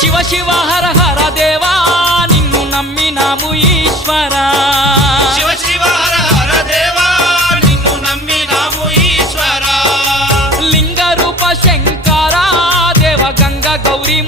శివ శివ హర హర దేవా నిన్ను నమ్మినాము ఈశ్వరా శివ శివ హర హర దేవా నిన్ను నమ్మినాము ఈశ్వరా లింగ రూప శంకరా దేవ గంగ గౌరీ